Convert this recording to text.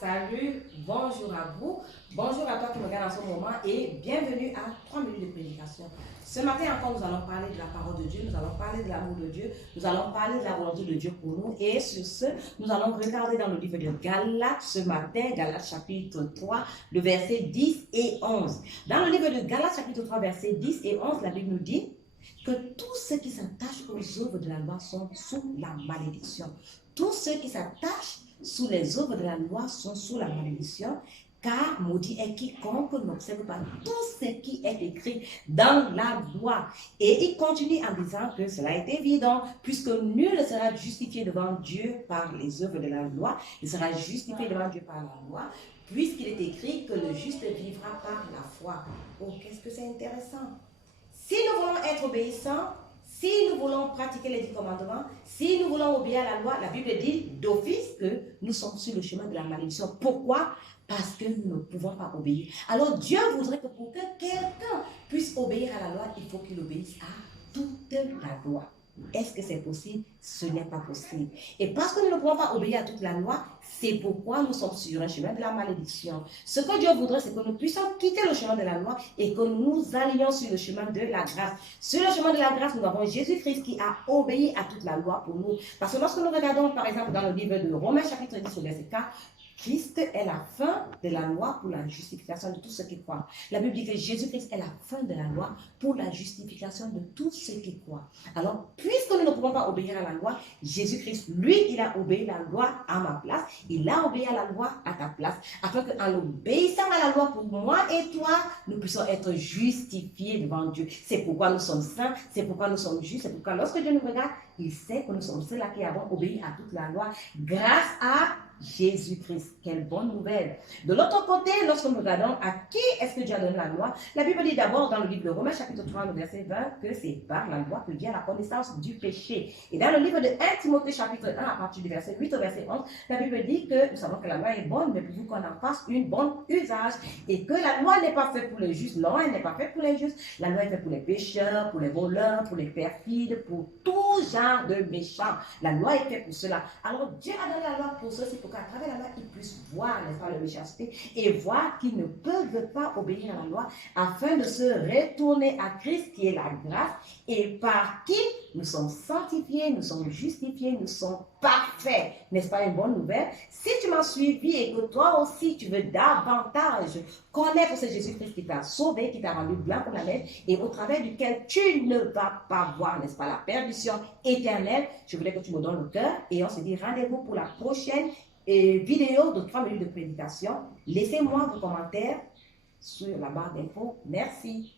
Salut, bonjour à vous, bonjour à toi qui me regarde en ce moment et bienvenue à 3 minutes de prédication. Ce matin encore, nous allons parler de la parole de Dieu, nous allons parler de l'amour de Dieu, nous allons parler de la volonté de Dieu pour nous et sur ce, nous allons regarder dans le livre de Galates ce matin, Galates chapitre 3, le verset 10 et 11. Dans le livre de Galates chapitre 3, verset 10 et 11, la Bible nous dit que tous ceux qui s'attachent aux œuvres de la loi sont sous la malédiction. Tous ceux qui s'attachent sous les œuvres de la loi sont sous la malédiction, car maudit est quiconque n'observe pas tout ce qui est écrit dans la loi. Et il continue en disant que cela est évident, puisque nul ne sera justifié devant Dieu par les œuvres de la loi, il sera justifié devant Dieu par la loi, puisqu'il est écrit que le juste vivra par la foi. Oh, qu'est-ce que c'est intéressant! Si nous voulons être obéissants, si nous voulons pratiquer les 10 commandements, si nous voulons obéir à la loi, la Bible dit d'office que nous sommes sur le chemin de la malédiction. Pourquoi? Parce que nous ne pouvons pas obéir. Alors Dieu voudrait que pour que quelqu'un puisse obéir à la loi, il faut qu'il obéisse à toute la loi. Est-ce que c'est possible? Ce n'est pas possible. Et parce que nous ne pouvons pas obéir à toute la loi, c'est pourquoi nous sommes sur un chemin de la malédiction. Ce que Dieu voudrait, c'est que nous puissions quitter le chemin de la loi et que nous allions sur le chemin de la grâce. Sur le chemin de la grâce, nous avons Jésus-Christ qui a obéi à toute la loi pour nous. Parce que lorsque nous regardons, par exemple, dans le livre de Romains, chapitre 10, verset 4, Christ est la fin de la loi pour la justification de tous ceux qui croient. La Bible dit que Jésus-Christ est la fin de la loi pour la justification de tous ceux qui croient. Alors, puisque nous ne pouvons pas obéir à la loi, Jésus-Christ, lui, il a obéi à la loi à ma place. Il a obéi à la loi à ta place. Afin qu'en obéissant à la loi pour moi et toi, nous puissions être justifiés devant Dieu. C'est pourquoi nous sommes saints, c'est pourquoi nous sommes justes, c'est pourquoi lorsque Dieu nous regarde, il sait que nous sommes ceux-là qui avons obéi à toute la loi grâce à Jésus-Christ. Quelle bonne nouvelle. De l'autre côté, lorsque nous regardons à qui est-ce que Dieu a donné la loi, la Bible dit d'abord dans le livre de Romains chapitre 3, le verset 20, que c'est par la loi que vient la connaissance du péché. Et dans le livre de 1 Timothée chapitre 1, à partir du verset 8 au verset 11, la Bible dit que nous savons que la loi est bonne, mais pour vous qu'on en fasse une bonne usage. Et que la loi n'est pas faite pour les justes. Non, elle n'est pas faite pour les justes. La loi est faite pour les pécheurs, pour les voleurs, pour les perfides, pour tout genre de méchants. La loi est faite pour cela. Alors Dieu a donné la loi pour ceci, pour qu'à travers la loi, ils puissent voir, n'est-ce pas, la méchanceté et voir qu'ils ne peuvent pas obéir à la loi afin de se retourner à Christ qui est la grâce et par qui nous sommes sanctifiés, nous sommes justifiés, nous sommes parfaits. N'est-ce pas une bonne nouvelle? Si tu m'as suivi et que toi aussi tu veux davantage connaître ce Jésus-Christ qui t'a sauvé, qui t'a rendu blanc comme la neige et au travers duquel tu ne vas pas voir, n'est-ce pas, la perdition éternelle, je voulais que tu me donnes le cœur et on se dit rendez-vous pour la prochaine vidéo de 3 minutes de prédication. Laissez-moi vos commentaires sur la barre d'infos. Merci.